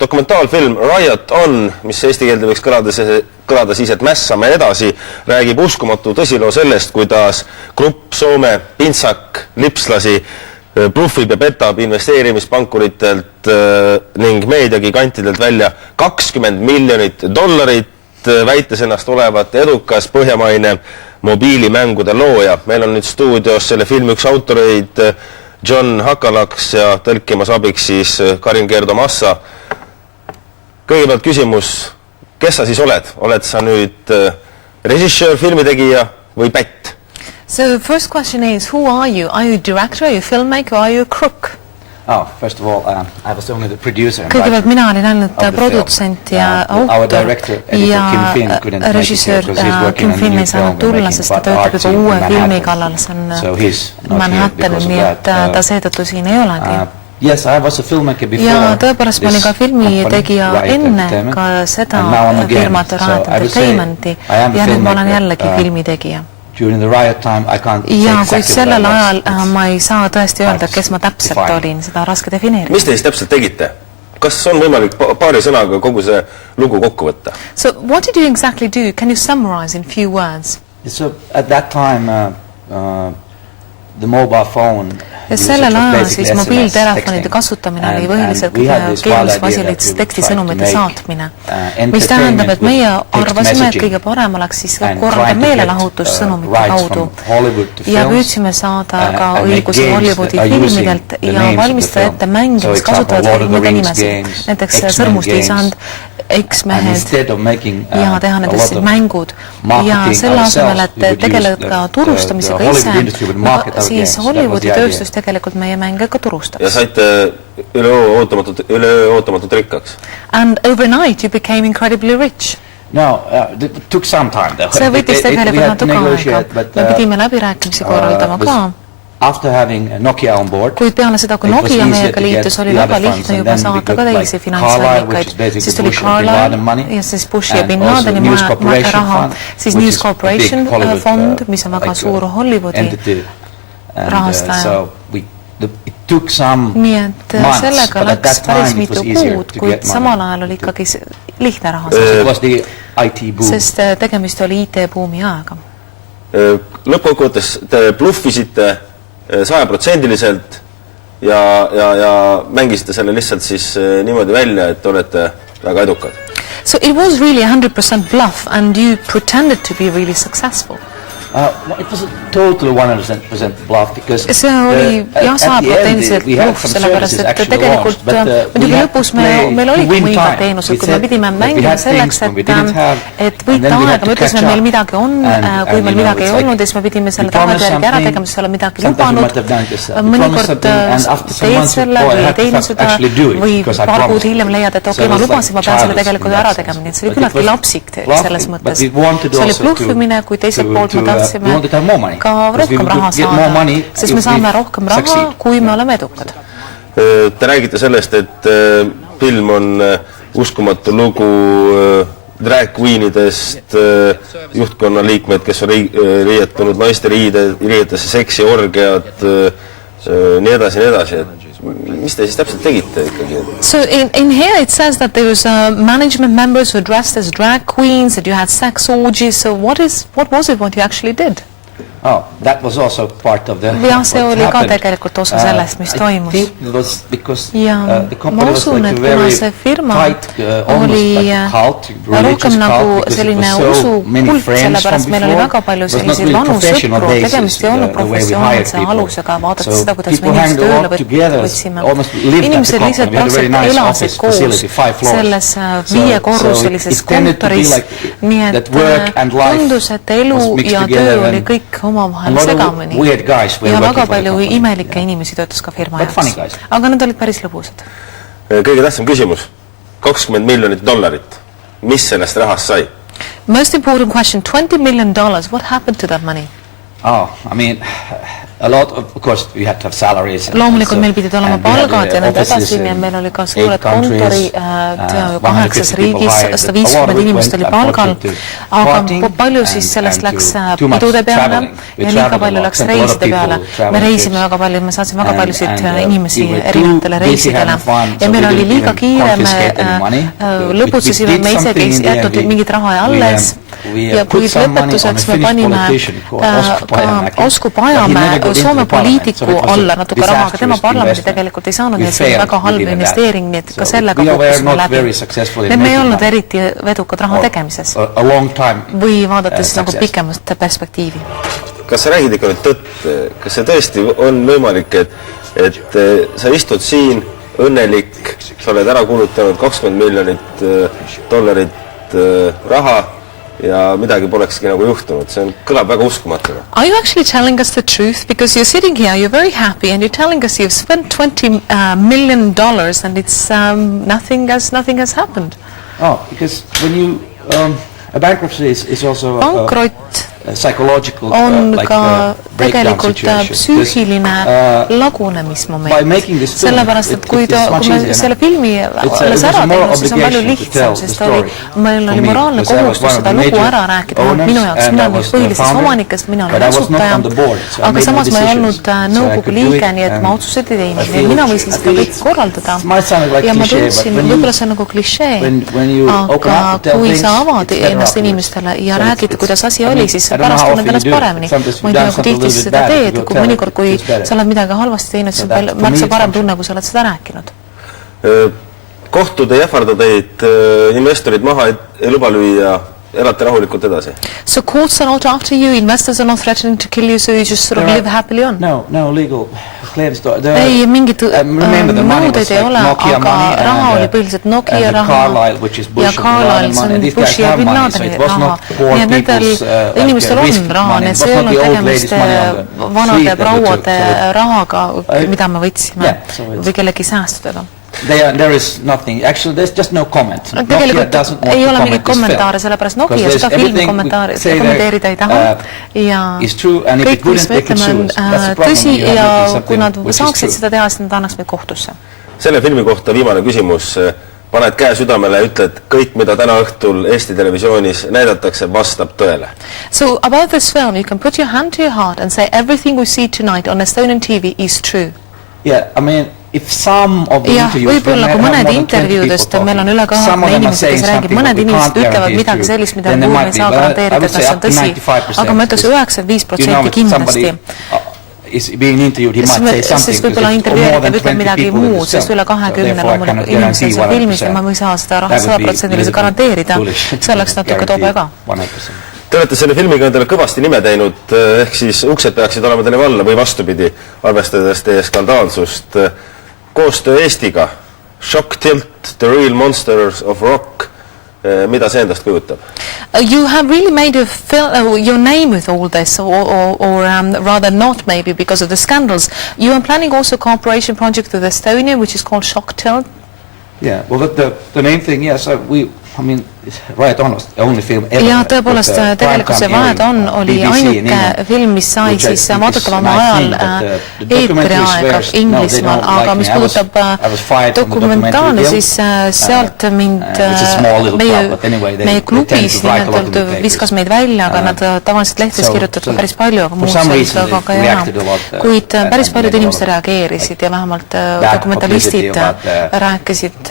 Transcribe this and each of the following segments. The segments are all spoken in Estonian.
Dokumentaalfilm Riot On, mis eesti keelde võiks kõlada siis, et mässame edasi, räägib uskumatu tõsiloo sellest, kuidas grupp Soome Pintsak lipslasi bluffib ja petab investeerimispankuritelt ning meediagigantidelt välja $20 miljonit, väites ennast olevat edukas põhjamaine mobiilimängude looja. Meil on nüüd stuudios selle filmi üks autoreid John Hakalaks ja tõlkimas abiks siis Karin Kerdo-Massa. Kõigepealt küsimus, kes sa siis oled? Oled sa nüüd režissöör, filmitegija või pätt? So the first question is, who are you? Are you a director, are you a filmmaker, or are you a crook? Oh, first of all, I was only the producer. Kõigepealt mina olin ainult produtsent ja autor ja režissöör Kim Finn ei saanud tulla, sest ta töötab juba uue filmi kallal, see on Manhattan, nii et ta seetõttu siin ei olegi. Yes, I was a filmmaker before. Ja tõepoolest ma olin ka filmitegija enne ka seda firmat Riot Entertainmenti ja nüüd ma olen jällegi filmitegija. During the Riot time, I can't say exactly kuid sellel ajal ma ei saa tõesti öelda, kes ma täpselt olin, seda raske defineerida. Mis te siis täpselt tegite? Kas on võimalik paari sõnaga kogu see lugu kokku võtta? So what did you exactly do? Can you summarize in few words? So at that time, the mobile phone ja sellel ajal siis mobiiltelefonide kasutamine oli põhiliselt keerulisem asi oli tekstisõnumite saatmine, mis tähendab, et meie arvasime, et kõige parem oleks siis korraldada meelelahutus sõnumite kaudu ja püüdsime saada ka õigusi Hollywoodi filmidelt ja valmistada ette mänge, mis kasutavad filmide nimesid, näiteks Sõrmustisand, X-mehed ja teha nendest mängud ja selle asemel, et tegeleda ka turustamisega ise, siis Hollywoodi tööstus tegelikult meie mänge ka turustab. Ja saite üleöö ootamatult rikkaks. And overnight you became incredibly rich. No, it took some time though. See võttis tegelikult natuke aega. Me pidime läbirääkimisi korraldama ka. After having Nokia on board, kuid peale seda, kui Nokia meiega liitus, oli väga lihtne juba saada ka teisi finantsallikaid. Siis tuli Carlyle ja siis Bushi ja Bin Ladeni raha, siis News Corporation fond, mis on väga suur Hollywoodi rahastaja. Nii et sellega läks päris mitu kuud, kuid samal ajal oli ikkagi lihtne raha, sest tegemist oli IT-buumi aega. Lõppkokkuvõttes te bluffisite 100% ja mängisite selle lihtsalt siis niimoodi välja, et olete väga edukad. So it was really 100% bluff and you pretended to be really successful. It was a totally 100% bluff because see oli jah 100% bluff, sellepärast et tegelikult muidugi lõpus meil oligi mõningad teenused, kui me pidime mängima selleks, et võita aega, me ütlesime, et meil midagi on, kui meil midagi ei olnud, siis me pidime selle tagajärgi ära tegema, sest ei ole midagi lubanud, mõnikord teed selle või ei teinud seda või paar kuud hiljem leiad, et okei, ma lubasin, ma pean selle tegelikult ära tegema, nii et see oli küllaltki lapsik selles mõttes. See oli bluffimine, kui teiselt poolt ma tahtsime ka rohkem raha saada, sest me saame rohkem raha, kui me oleme edukad. Te räägite sellest, et film on uskumatu lugu drag queenidest, juhtkonna liikmed, kes on riietunud naiste riietesse, seksi, orgiad, nii edasi. Mis te siis täpselt tegite ikkagi? So in here it says that there was management members who dressed as drag queens, that you had sex orgies, so what was it what you actually did? Oh, that was also part of the ja see oli ka tegelikult osa sellest, mis toimus. Ja ma usun, et kuna see firma oli rohkem nagu selline usukult, sellepärast meil oli väga palju selliseid vanu sõpru, tegemist ei olnud professionaalse alusega, vaadates seda, kuidas me inimesed tööle võtsime. Inimesed lihtsalt praktiliselt elasid koos selles 5-korruselises kontoris, nii et tundus, et elu ja töö oli kõik omavahel segamini ja väga palju imelikke inimesi töötas ka firma jaoks. Aga nad olid päris lõbusad. Kõige tähtsam küsimus. $20 miljonit. Mis sellest rahast sai? Most important question, $20 million. What happened to that money? Oh, I mean, a lot of course we had to have salaries. Loomulikult meil pidid olema palgad ja need edasi ja meil oli ka suured kontori 8 riigis, 150 inimest oli palgal, aga palju siis sellest läks pidude peale ja liiga palju läks reiside peale. Me reisime väga palju, me saatsime väga paljusid inimesi erinevatele reisidele ja meil oli liiga kiire, me lõputsesime, me isegi ei jätnud mingit raha alles ja kuid lõpetuseks me panime Osku Pajamäe Soome poliitiku alla natuke raha, aga tema parlamendi tegelikult ei saanud, nii et see oli väga halb investeering, nii et ka sellega kukkusime läbi. Need me ei olnud eriti vedukad raha tegemises või vaadates nagu pikemast perspektiivi. Kas sa räägid ikka nüüd tõtt? Kas see tõesti on võimalik, et sa istud siin õnnelik, sa oled ära kulutanud $20 miljonit raha ja midagi polekski nagu juhtunud. See kõlab väga uskumatuna. Are you actually telling us the truth? Because you're sitting here, you're very happy and you're telling us you've spent $20 million and it's nothing has happened. Oh, because when you a bankruptcy is also psychological on ka tegelikult psüühiline lagunemismoment. Sellepärast, et kui me selle filmi alles ära teinud, siis on palju lihtsam, sest meil oli moraalne kohustus seda lugu ära rääkida minu jaoks. Mina olen põhilisest omanikest, mina olen asutaja, aga samas ma ei olnud nõukogu liige, nii et ma otsused ei teinud. Mina võisin seda kõik korraldada ja ma tundsin, võib-olla see on nagu klišee, aga kui sa avad ennast inimestele ja räägid, kuidas asi oli, siis pärast tunned ennast paremini. Ma ei tea, kui tihti seda teed, kui mõnikord, kui sa oled midagi halvasti teinud, siis on märksa parem tunne, kui sa oled seda rääkinud. Kohtud ei ähvarda teid, investorid maha ei luba lüüa, elate rahulikult edasi? So courts are not after you, investors are not threatening to kill you, so you just sort of live happily on? No legal claims. Ei, mingid nõudeid ei ole, aga raha oli põhiliselt Nokia raha ja Carlyle, see on Bushi ja Bin Ladeni raha. Nii et nendel inimestel on raha, nii et see ei olnud tegemist vanade prouade rahaga, mida me võtsime või kellegi säästudega. There is nothing. Actually, there's just no comment. Tegelikult ei ole mingit kommentaare, sellepärast Nokia seda filmi kommenteerida ei taha. Ja kõik, mis me ütleme, on tõsi ja kui nad saaksid seda teha, siis nad annaks meid kohtusse. Selle filmi kohta viimane küsimus. Paned käe südamele ja ütled, kõik, mida täna õhtul Eesti televisioonis näidatakse, vastab tõele. So about this film, you can put your hand to your heart and say everything we see tonight on Estonian TV is true. Yeah, I mean, võib-olla kui mõned intervjuudest, meil on üle 20 inimesed, kes räägib, mõned inimesed ütlevad midagi sellist, mida me ei saa garanteerida, et see on tõsi, aga ma ütleks 95% kindlasti. Sest võib-olla intervjueeritab ütleb midagi muud, sest üle 20 loomulikult inimesed on filmis ja ma ei saa seda 100% garanteerida, see oleks natuke tobe ka. Te olete selle filmiga endale kõvasti nime teinud, ehk siis uksed peaksid olema teile valla või vastupidi, arvestades teie skandaalsust. Koostöö Eestiga, Shock Tilt, The Real Monsters of Rock, mida see endast kujutab? You have really made your name with all this, or rather not maybe because of the scandals. You are planning also a cooperation project with Estonia, which is called Shock Tilt. Yeah, well the main thing, yes, I mean, Riot On was the only film ever. Ja tõepoolest, tegelikult see Riot On oli ainuke film, mis sai siis vaadatavama ajal eetriaega Inglismaal, aga mis puudutab dokumentaale, siis sealt mind meie klubis nimetult viskas meid välja, aga nad tavaliselt lehtedes kirjutatud päris palju, aga muud sellist väga ka ei enam. Kuid päris paljud inimesed reageerisid ja vähemalt dokumentalistid rääkisid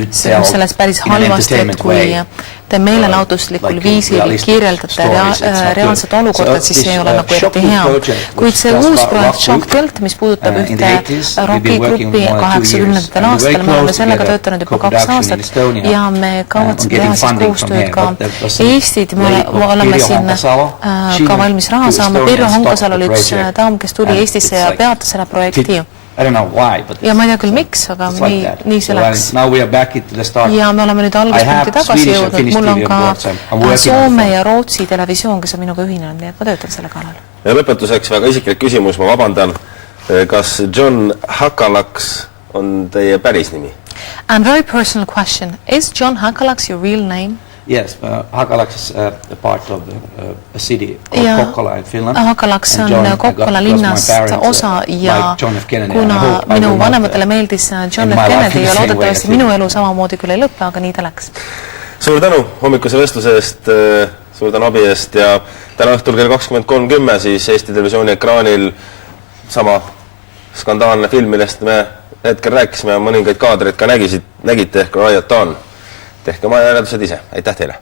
sellest päris halvasti, et kui te meelelauduslikul viisil kirjeldate reaalset olukorda, siis see ei ole nagu eriti hea. Kuid see uus projekt Shock Tilt, mis puudutab ühte rockigrupi 80. aastal, me oleme sellega töötanud juba 2 aastat ja me kavatsime teha siis koostööd ka Eestid, me oleme siin ka valmis raha saama. Pirjo Honkasal oli üks daam, kes tuli Eestisse ja peatas selle projekti. I don't know why, but ja ma ei tea küll miks, aga nii see läks. Ja me oleme nüüd alguspunkti tagasi jõudnud. Mul on ka Soome ja Rootsi televisioon, kes on minuga ühinenud, nii et ma töötan selle kanal. Ja lõpetuseks väga isiklik küsimus, ma vabandan. Kas John Hakalaks on teie päris nimi? And very personal question. Is John Hakalaks your real name? Yes, Hagalaks is a part of a city called Kokkola in Finland. Hagalaks on Kokkola linnast osa ja kuna minu vanematele meeldis John F. Kennedy ja loodetavasti minu elu samamoodi küll ei lõppe, aga nii ta läks. Suur tänu hommikuse vestluse eest, suur tänu abi eest ja täna õhtul kell 20.30 siis Eesti Televisiooni ekraanil sama skandaalne film, millest me hetkel rääkisime ja mõningaid kaadreid ka nägite ehk Riot On. Tehke oma järeldused ise. Aitäh teile!